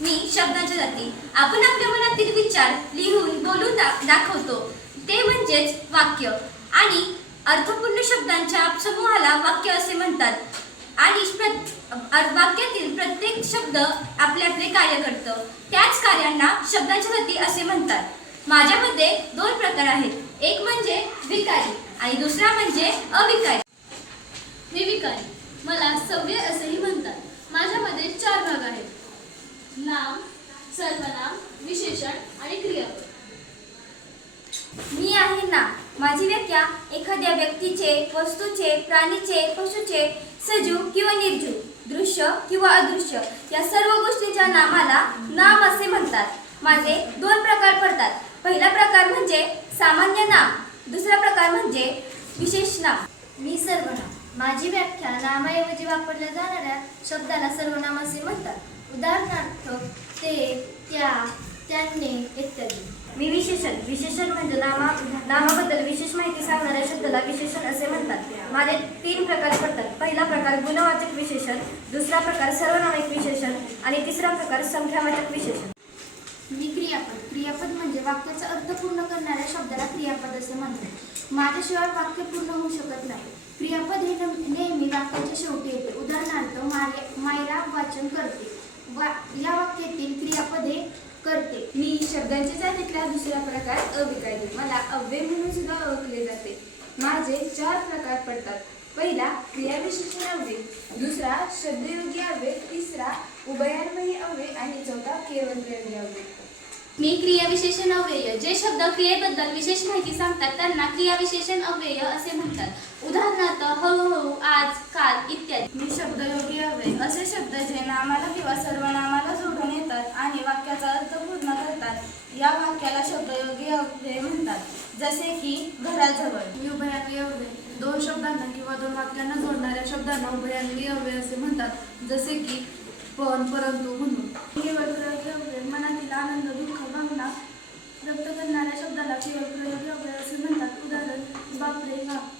मी शब्दांच्या जाती. आपण आपल्या मनातील विचार लिहून बोलून दाखवतो. ते म्हणजेच वाक्य. आणि अर्थपूर्ण शब्दांच्या समूहाला वाक्य असे म्हणतात. आणि प्र- वाक्यातील प्रत्येक शब्द आपल्याकडे कार्य करतं. त्याच कार्यांना शब्दांच्या जाती असे म्हणतात. माझ्यामध्ये दोन प्रकार आहेत. एक म्हणजे विकारी आणि दुसरा म्हणजे अविकारी. मी विकारी. मला सव्य असेही म्हणतात माझ्यामध्ये चार भाग आहेत नाम विशेषण आणि क्रियापद मी आहे ना. माझी व्याख्या एखाद्या व्यक्तीचे वस्तूचे प्राणीचे पशुचे सजीव किंवा निर्जीव दृश्य किंवा अदृश्य या सर्व गोष्टींच्या नामाला नाम असे म्हणतात. माझे दोन प्रकार पडतात. पहिला प्रकार म्हणजे सामान्य नाम. दुसरा प्रकार म्हणजे विशेष नाम. मी सर्वनाम. माझी व्याख्या नामाऐवजी वापरल्या जाणाऱ्या शब्दाला सर्वनाम असे म्हणतात उदाहरणार्थ ते त्या त्यांनी इत्यादी मी विशेषण विशेषण म्हणजे नामा नामाबद्दल विशेष माहिती सांगणाऱ्या शब्दाला विशेषण असे म्हणतात. माझे तीन प्रकार पडतात. पहिला प्रकार गुणवाचक विशेषण दुसरा प्रकार सर्वनामिक विशेषण आणि तिसरा प्रकार संख्यावाचक विशेषण. मी क्रियापद. क्रियापद म्हणजे वाक्याचा अर्थ पूर्ण करणाऱ्या शब्दाला क्रियापद असे म्हणतात. माझ्याशिवाय वाक्य पूर्ण होऊ शकत नाही. क्रियापद हे नेहमी वाक्याच्या शेवटी येते. उदाहरणार्थ माय मायरा वाचन करते. वा या वाक्यातील क्रियापद हे करते. मी शब्दांच्या जातीतला दुसरा प्रकार अविकारी मला अव्यय म्हणून सुद्धा ओळखले जाते. माझे चार प्रकार पडतात. पहिला क्रियाविशेषण अव्यय. दुसरा शब्दयोगी अव्यय. तिसरा उभयान्वयी अव्यय. आणि चौथा केवलप्रयोगी अव्यय. मी क्रियाविशेषण अव्यय. जे शब्द क्रियेबद्दल विशेष माहिती सांगतात त्यांना क्रियाविशेषण अव्यय असे म्हणतात. उदाहरणार्थ हळूहळू आज काल इत्यादी. मी शब्दयोगी हवे असे शब्द जे नामाला किंवा सर्वनामाला जसे की घराजवळ. उभयांगी अव्यय दोन शब्दांना किंवा दोन वाक्यांना जोडणाऱ्या शब्दांना उभयांगी अव्यय असे म्हणतात. जसे की पण परंतु म्हणून. केवळ प्रयोगी अव्यय मनातील आनंद दुःख भावना व्यक्त करणाऱ्या शब्दाला केवळ प्रयोगी अव्यय असे म्हणतात. उदाहरण बापरे बाप